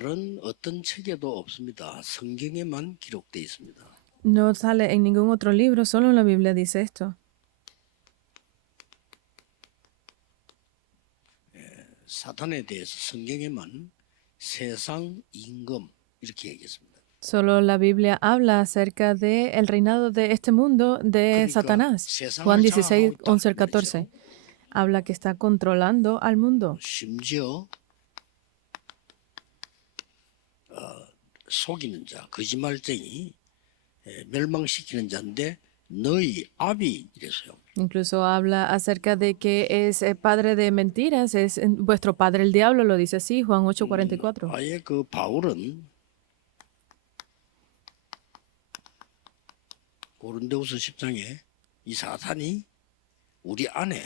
다른 어떤 책에도 없습니다. 성경에만 기록되어 있습니다. No sale en ningún otro libro, solo en la Biblia dice esto. 사탄에 대해서 성경에만 세상 임금 이렇게 얘기했습니다. Solo la Biblia habla acerca de el reinado de este mundo de 그러니까 Satanás. 세상을 Juan 16, 장악하고 있다 11 al 이 말이죠. 14. Habla que está controlando al mundo. 심지어 속이는 자, 거짓말쟁이, 멸망시키는 자인데 너희 아비 이래서요. Incluso habla acerca de que es padre de mentiras, es vuestro padre el diablo, lo dice así, Juan 8:44. 아예 그 바울은 고린도후서 10장에 이 사탄이 우리 안에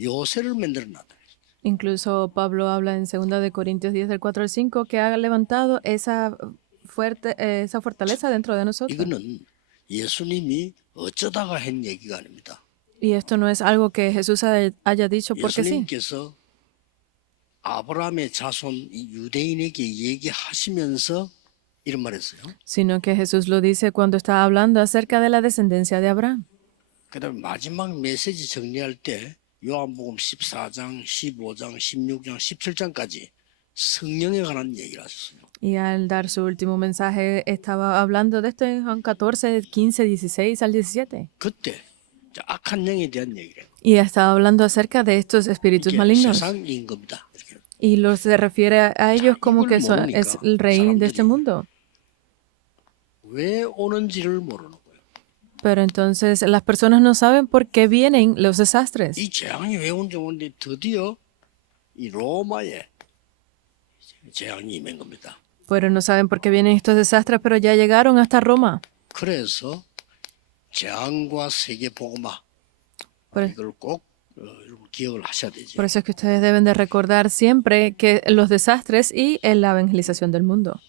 요새를 만들어놨다. Incluso Pablo habla en 2 de Corintios 10 del 4 al 5 que ha levantado esa fortaleza dentro de nosotros. 이거는 예수님이 어쩌다가 한 얘기가 아닙니다. Y esto no es algo que Jesús haya dicho porque sí, 예수님께서 아브라함의 자손 이 유대인에게 얘기하시면서 이런 말했어요. sino que Jesús lo dice cuando está hablando acerca de la descendencia de Abraham. 그다음에 마지막 메시지 정리할 때 요한복음 14장, 15장, 16장, 17장까지 성령에 관한 얘기를 하셨어요. Y al dar su último mensaje estaba hablando de esto en Juan 14, 15, 16 al 17. 그때 악한 영에 대한 얘기를 해요. Y estaba hablando acerca de estos espíritus 이게 malignos. 세상인 겁니다. 이렇게. Y se refiere a ellos como que 이걸 모르니까 es el rey de este 사람들이 mundo. 왜 오는지를 모르는 거예요. Pero entonces las personas no saben por qué vienen los desastres. 이 재앙이 왜 온지 모르는데 드디어 이 로마에 재앙이 임한 겁니다. Pero no saben por qué vienen estos desastres, pero ya llegaron hasta Roma. 그래서 재앙과 세계 복음화 Por, 이걸 꼭 여러분 기억을 하셔야 되죠. por eso es que ustedes deben de recordar siempre que los desastres y la evangelización del mundo.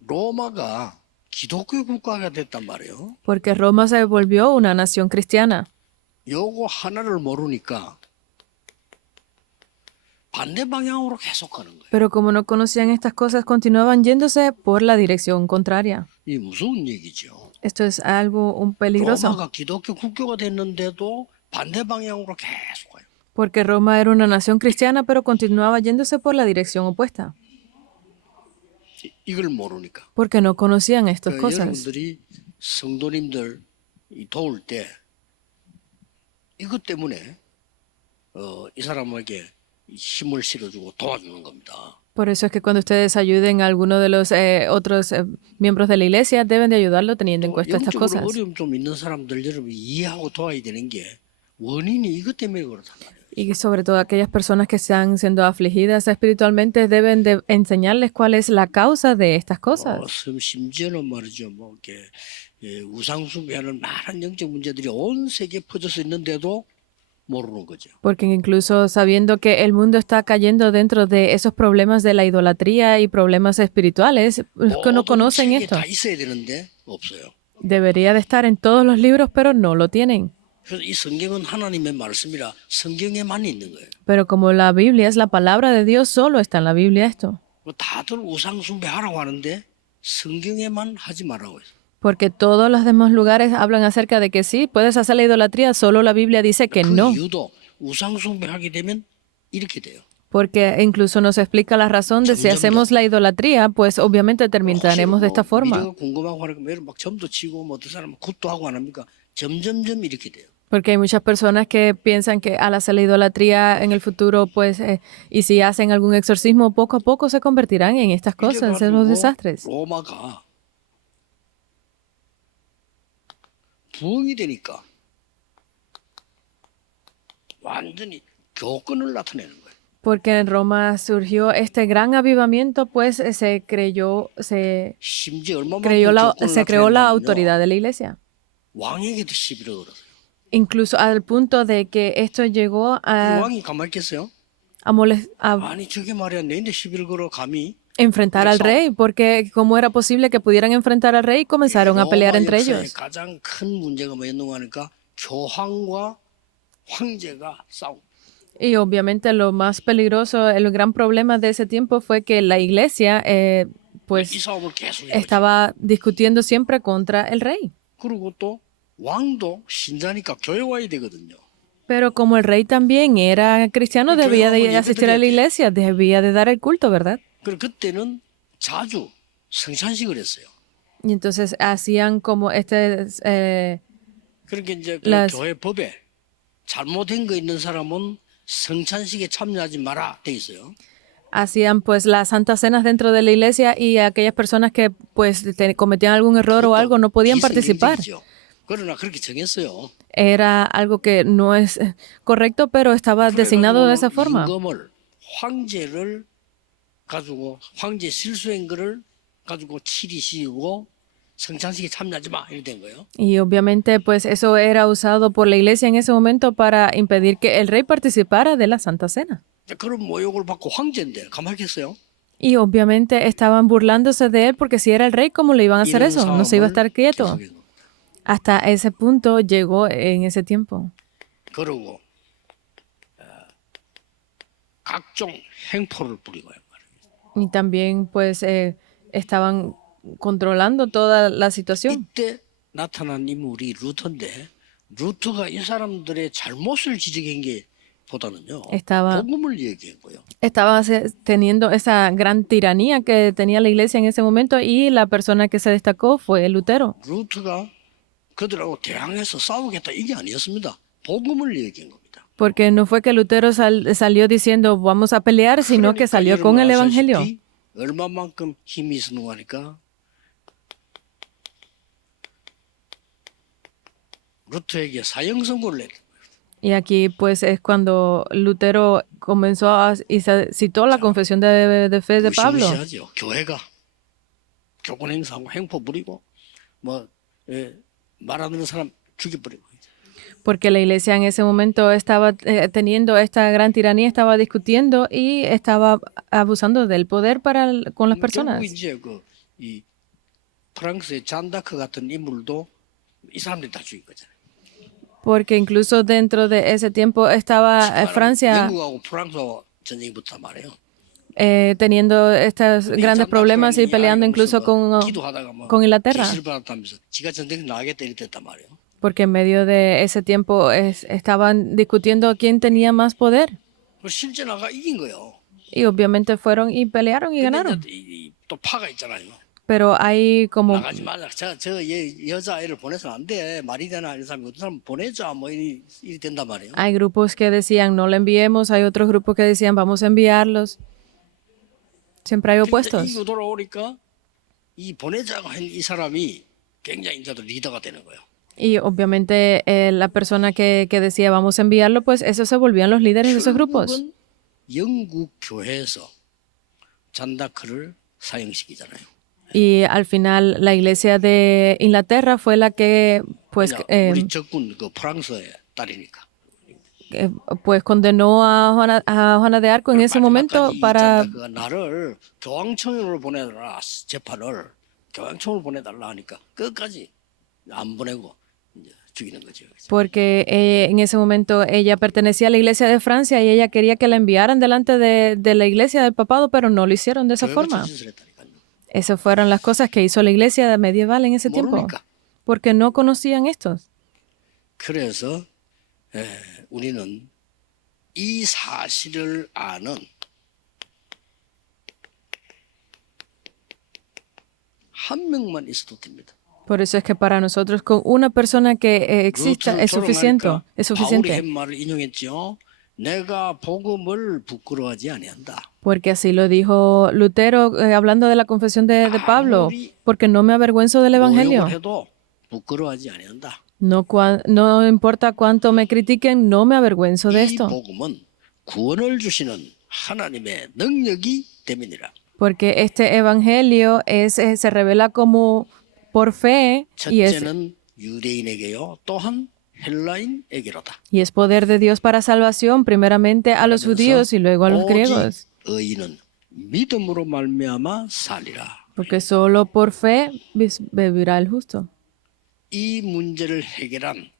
로마가 기독교 국가가 됐단 말이에요. Porque Roma se volvió una nación cristiana. 요거 하나를 모르니까 반대 방향으로 계속 가는 거예요. Pero como no conocían estas cosas, continuaban yéndose por la dirección contraria. 이 무서운 얘기죠. Esto es algo peligroso. 로마가 기독교 국교가 됐는데도 반대 방향으로 계속 가요. Porque Roma era una nación cristiana, pero continuaba yéndose por la dirección opuesta. 이걸 모르니까. Porque no conocían estas 그러니까 cosas. 여러분들이 성도님들 도울 때 이것 때문에 이 사람에게 힘을 실어주고 도와주는 겁니다. Por eso es que cuando ustedes ayuden a alguno de los otros miembros de la iglesia, deben de ayudarlo teniendo en cuenta estas 영적으로 cosas. 어려움 좀 있는 사람들 여러분 이해하고 도와야 되는 게 원인이 이것 때문에 그렇단 말이에요. Y sobre todo aquellas personas que están siendo afligidas espiritualmente, deben de enseñarles cuál es la causa de estas cosas. 심지어는 말이죠. 뭐 이렇게 우상 숭배하는 많은 영적 문제들이 온 세계에 퍼져서 있는데도 모르는 거죠. Porque incluso sabiendo que el mundo está cayendo dentro de esos problemas de la idolatría y problemas espirituales, los que no conocen 책에 esto. 다 있어야 되는데 없어요. Debería de estar en todos los libros, pero no lo tienen. 그래서 이 성경은 하나님의 말씀이라 성경에만 있는 거예요. Pero como la Biblia es la palabra de Dios, solo está en la Biblia esto. 다들 우상 숭배하라고 하는데 성경에만 하지 말라고 해서. Porque todos los demás lugares hablan acerca de que sí, puedes hacer la idolatría, solo la Biblia dice que 그 no. 이유도 우상 숭배하게 되면 이렇게 돼요. Porque incluso nos explica la razón de si hacemos la idolatría, pues obviamente terminaremos de esta forma. 미래가 궁금하고 하니까 막 점도 치고 뭐 어떤 사람은 굿도 하고 안 합니까? 점점점 이렇게 돼요. Porque hay muchas personas que piensan que al hacer la idolatría en el futuro, pues, y si hacen algún exorcismo, poco a poco se convertirán en estas cosas, en los desastres. 로마가 부흥이 되니까 완전히 교권을 나타내는 거예요. Porque en Roma surgió este gran avivamiento, pues se creó 심지어 얼마만큼 se creó la 교권을 autoridad de la iglesia. 왕에게도 시비를 걸었어요. Incluso al punto de que esto llegó 그 왕이 가만히 있겠어요? a 아니 저게 말이야 내인데 시비를 걸어 감히 enfrentar al rey, porque cómo era posible que pudieran enfrentar al rey y comenzaron a pelear 로마 entre 역사의 ellos. 가장 큰 문제가 뭐였는가 하니까 교황과 황제가 싸우고 Y obviamente lo más peligroso, el gran problema de ese tiempo fue que la iglesia 이 pues 싸움을 계속 해오죠. estaba discutiendo siempre contra el rey. 그리고 또 왕도 신자니까 교회 와야 되거든요. Pero como el rey también era cristiano, Y que debía de vamos, asistir a la 예배드려야 돼. iglesia, debía de dar el culto, ¿verdad? 그리고 그때는 자주 성찬식을 했어요. Y entonces hacían como 그러니까 이제 그 las 교회 법에 잘못된 거 있는 사람은 성찬식에 참여하지 마라 돼 있어요. hacían pues las santas cenas dentro de la iglesia y aquellas personas que pues cometían algún error o algo no podían participar. 비성경적이죠. 그러나 그렇게 정했어요. Era algo que no es correcto, pero estaba designado de esa forma. 임금을 황제를 가지고 황제 실수한 거를 가지고 치리시고 성찬식에 참여하지 마 이렇게 된 거예요. Y obviamente pues eso era usado por la iglesia en ese momento para impedir que el rey participara de la Santa Cena. 그런 모욕을 받고 황제인데 가만히겠어요? Y obviamente estaban burlándose de él porque si era el rey, ¿cómo le iban a hacer eso? No se iba a estar quieto. Hasta ese punto llegó en ese tiempo. 그러고 각종 행포를 부리고 Y también pues estaban controlando toda la situación. 이때 나타난 인물이 루터인데 루터가 이 사람들의 잘못을 지적한 게 보다는요. 복음을 얘기한 거예요. Estaba teniendo esa gran tiranía que tenía la iglesia en ese momento y la persona que se destacó fue Lutero. 루터가 그들하고 대항해서 싸우겠다 이게 아니었습니다. 복음을 얘기한 겁니다. Porque no fue que Lutero salió diciendo vamos a pelear, sino que salió con el evangelio. 얼마만큼 힘이 있는 거니까 루터에게 사형 선고를 냈. Y aquí pues es cuando Lutero comenzó y citó la confesión de fe de Pablo. 무시무시하죠. 교회가 교권 행사하고 행포 부리고 말하는 사람 죽여버리고. Porque la iglesia en ese momento estaba teniendo esta gran tiranía, estaba discutiendo y estaba abusando del poder con las personas. 결국 이제 이 프랑스의 잔다크 같은 인물도 이 사람들이 다 죽인 거잖아요. Porque incluso dentro de ese tiempo estaba Francia 영국하고 프랑스하고 전쟁부터 말이에요. teniendo estos grandes problemas y peleando incluso con Inglaterra. 지가 전쟁 나가겠다 이랬단 말이에요. Porque en medio de ese tiempo estaban discutiendo quién tenía más poder. 실제 나가 이긴 거예요. Y obviamente fueron y pelearon y ganaron. 또 파가 있잖아요. Pero hay como 나가지 말라. 저 여자애를 보내서는 안 돼. 말이 되나 이런 사람이 어떤 사람 보내자 뭐 이리 된단 말이에요. hay grupos que decían no le enviemos, hay otros grupos que decían vamos a enviarlos. Siempre hay opuestos. 이거 돌아오니까 이 보내자고 한 이 사람이 굉장히 이제 리더가 되는 거예요. Y obviamente la persona que decía vamos a enviarlo, pues esos se volvían los líderes de esos grupos. 영국 교회에서 잔다크를 사형시키잖아요. Y al final la iglesia de Inglaterra fue la que pues 우리 적군 그 프랑스의 딸이니까. Pues condenó a Juana de Arco en ese momento para 나를 교황청으로 보내달라 재판을 교황청으로 보내달라 하니까 끝까지 안 보내고 이제 죽이는 거죠. porque en ese momento ella pertenecía a la iglesia de Francia y ella quería que la enviaran delante de la iglesia del papado, pero no lo hicieron de esa forma. Esas fueron las cosas que hizo la iglesia medieval en ese tiempo, porque no conocían estos. 그래서 우리는 이 사실을 아는 한 명만 있어도 됩니다. Por eso es que para nosotros con una persona que exista es suficiente. 바울이 한 말을 인용했죠. 내가 복음을 부끄러워하지 아니한다. Porque así lo dijo Lutero hablando de la confesión de Pablo, porque no me avergüenzo del evangelio. 해도 부끄러워하지 아니한다. No importa cuánto me critiquen, no me avergüenzo de esto. 이 복음은 구원을 주시는 하나님의 능력이 됨이니라. Porque este evangelio se revela como por fe y 첫째는 유대인에게요, 또한 헬라인에게로다. Y es poder de Dios para salvación, primeramente a los judíos y luego a los griegos. 의인은 믿음으로 말미암아 살리라. Porque solo por fe vivirá el justo. 이 문제를 해결한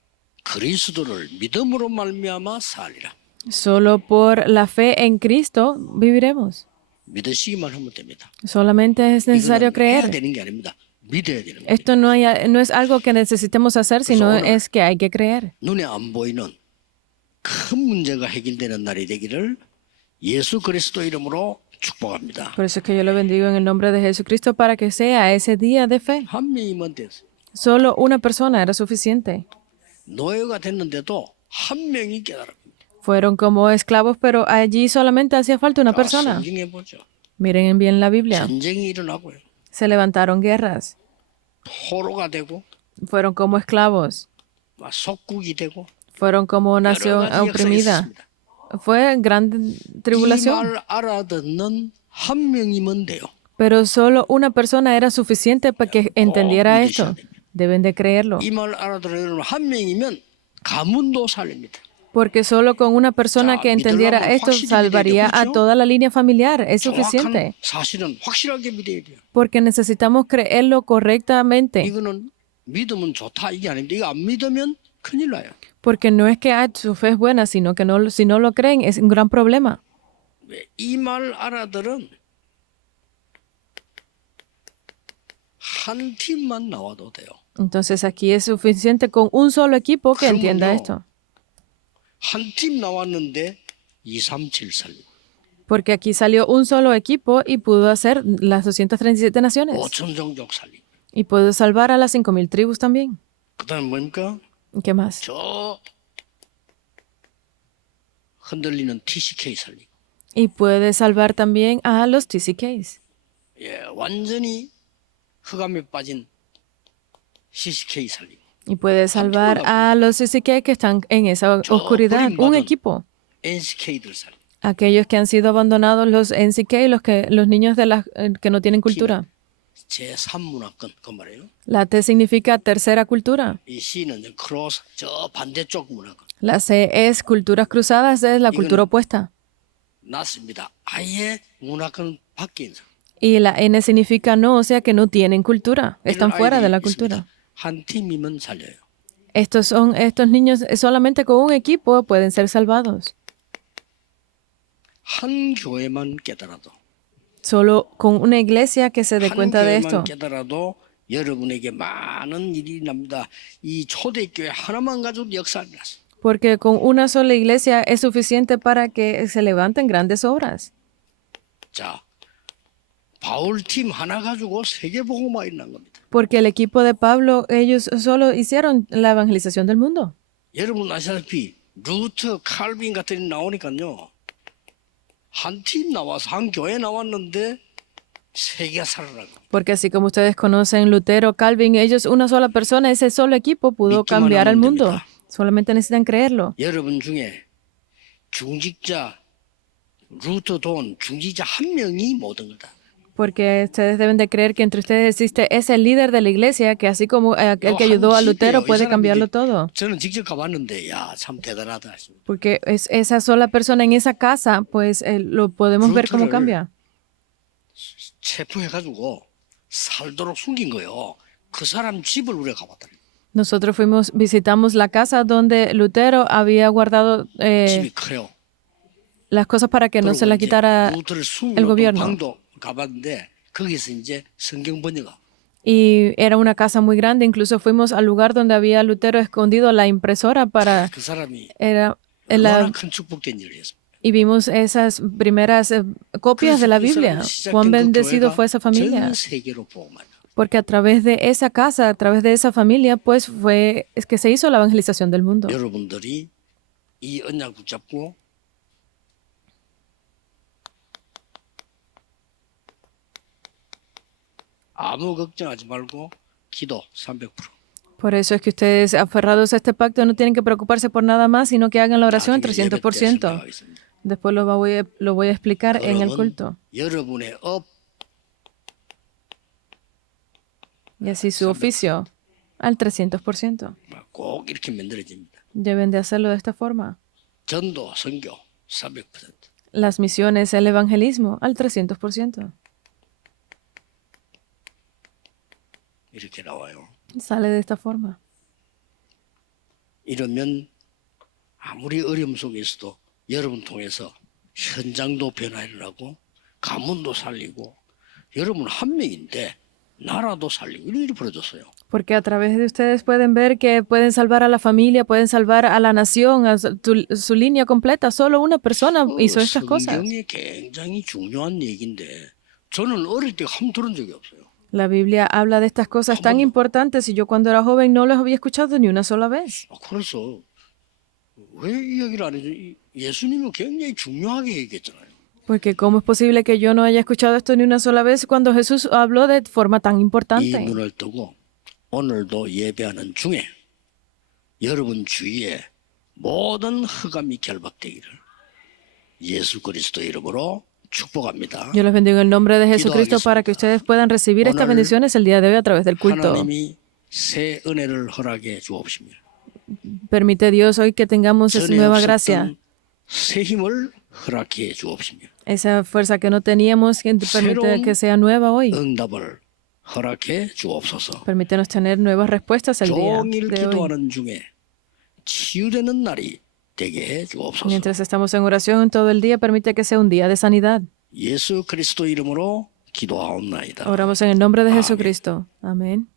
그리스도를 믿음으로 말미암아 살리라. Solo por la fe en Cristo viviremos. 믿으시기만 하면 됩니다. Solamente es necesario 이거는 해야 creer. 되는 게 아닙니다. 믿어야 되는 거예요. Esto no es algo que necesitemos hacer, sino es que hay que creer. 눈에 안 보이는 큰 문제가 해결되는 날이 되기를 예수 그리스도 이름으로 축복합니다. Por eso es que yo lo bendigo en el nombre de Jesucristo para que sea ese día de fe. 한 명이면 됐어요. Solo una persona era suficiente. 노예가 됐는데도 한 명이 깨달았습니다. Fueron como esclavos, pero allí solamente hacía falta una 자, persona. 성경에 보죠. Miren bien la Biblia. 전쟁이 일어나고요. Se levantaron guerras. 포로가 되고 Fueron como esclavos. 막 속국이 되고 Fueron como 여러 nación 가지 역사가 oprimida. 있었습니다. Fue gran 이 tribulación. 말 알아듣는 한 명이면 돼요. Pero solo una persona era suficiente para que entendiera esto. Deben de creerlo. 이 말 알아들으는 한 명이면 가문도 살립니다. Porque solo con una persona que entendiera esto salvaría a toda la línea familiar. Es 정확한 suficiente. 사실은 확실하게 믿어야 돼요. Porque necesitamos creerlo correctamente. 이거는 믿으면 좋다 이게 아닙니다. 이거 안 믿으면 큰일 나요. Porque no es que su fe es buena, sino que no, si no lo creen es un gran problema. 이 말 알아들은 한 팀만 나와도 돼요. Entonces aquí es suficiente con un solo equipo que entienda esto. 한 팀 나왔는데 237 살리고 Porque aquí salió un solo equipo y pudo hacer las 237 naciones. 5천 종족 살리고 Y pudo salvar a las 5,000 tribus también. 그다음 뭡니까? ¿Y qué más? 저 흔들리는 TCK 살리고 Y puede salvar también a los TCKs. 예, 완전히 흑암에 빠진 CCK 살리고 Y puede salvar a los CCK que están en esa oscuridad. Un equipo. NCK들 살리고 Aquellos que han sido abandonados, los NCK, los niños de que no tienen cultura. 제3문화권 그 말이에요. La T significa tercera cultura. 이 C는 이제 크로스 저 반대쪽 문화권 La C es culturas cruzadas, es la cultura opuesta. 났습니다. 아예 문화권 밖에 있는 사람. Y la N significa no, o sea que no tienen cultura, están 이런 fuera de la 아이들이 cultura. 있습니다. 한 팀이면 살려요. Estos niños solamente con un equipo pueden ser salvados. 한 교회만 깨달아도 Solo con una iglesia que se dé 한 cuenta de 교회만 esto. 깨달아도 여러분에게 많은 일이 납니다. 이 초대교회 하나만 가지고 역사를 났어요. Porque con una sola iglesia es suficiente para que se levanten grandes obras. 자, 바울 팀 하나 가지고 세계복음화 일어난 겁니다. Porque el equipo de Pablo, ellos solo hicieron la evangelización del mundo. 여러분 아시다시피 루트, 칼빈 같은 일 나오니까요. 한 팀 나와서 한 교회 나왔는데 세계가 살아나고. Porque así como ustedes conocen Lutero, Calvin, ellos una sola persona, ese solo equipo pudo cambiar el mundo. Solamente necesitan creerlo. 여러분 중에 중직자, 루트 돈 중직자 한 명이 모든 거다. Porque ustedes deben de creer que entre ustedes existe ese líder de la iglesia que así como aquel que ayudó a Lutero puede cambiarlo todo. 저는 직접 가봤는데 야, 참 대단하다. Porque es esa sola persona en esa casa, pues lo podemos ver cómo cambia. 체포해가지고 살도록 숨긴 거예요. 그 사람 집을 우리가 가봤다. Nosotros visitamos la casa donde Lutero había guardado 집이 커요. las cosas para que no se las quitara 루트를 el 숨기는 gobierno. 방도 가봤는데 거기서 이제 성경 번역가. Y era una casa muy grande, incluso fuimos al lugar donde había Lutero escondido la impresora para 그 사람이 la, 큰 축복된 일을 했습니다. y vimos esas primeras copias de la Biblia. Cuán bendecido fue esa familia. 전 세계로 복음하다. Porque a través de esa casa, a través de esa familia, pues es que se hizo la evangelización del mundo. 여러분들이 이 언약 붙잡고 아무 걱정하지 말고 기도 300%. Por eso es que ustedes, aferrados a este pacto, no tienen que preocuparse por nada más, sino que hagan la oración en 300%. Después lo voy a explicar en el culto. 여러분의 업 Y así su oficio al 300%. 꼭 이렇게 만들어집니다. Deben de hacerlo de esta forma. 전도, 선교 300%. Las misiones, el evangelismo al 300%. 이렇게 나와요. Sale de esta forma. 이러면 아무리 어려움 속에서도 여러분 통해서 현장도 변화 일어나고 가문도 살리고 여러분 한 명인데 나라도 살리고 이런 일이 벌어졌어요. Porque a través de ustedes pueden ver que pueden salvar a la familia, pueden salvar a la nación, a su línea completa. Solo una persona hizo estas cosas. 성경에 굉장히 중요한 얘기인데 저는 어릴 때 한 번 들은 적이 없어요. La Biblia habla de estas cosas tan importantes y yo cuando era joven no las había escuchado ni una sola vez. 그래서 왜 이야기를 안 해줘? 예수님은 굉장히 중요하게 얘기했잖아요. Porque ¿cómo es posible que yo no haya escuchado esto ni una sola vez cuando Jesús habló de forma tan 이 importante? 눈을 뜨고 오늘도 예배하는 중에 여러분 주위에 모든 흑암이 결박되기를 예수 그리스도 이름으로 축복합니다. Yo les bendigo en el nombre de Jesucristo para que ustedes puedan recibir estas bendiciones el día de hoy a través del culto. 하나님이 새 은혜를 허락해 주옵시며 Permite Dios hoy que tengamos esa 전에 nueva gracia, 없었던 새 힘을 허락해 주옵시며 esa fuerza que no teníamos, que permite que sea nueva hoy. 응답을 허락해 주옵소서. Permítenos tener nuevas respuestas el día 종일 de hoy. 기도하는 중에 치유되는 날이 되게 해 주옵소서. Mientras estamos en oración todo el día, permite que sea un día de sanidad. 예수 그리스도 이름으로 기도하옵나이다. Oramos en el nombre de Jesucristo. Amén.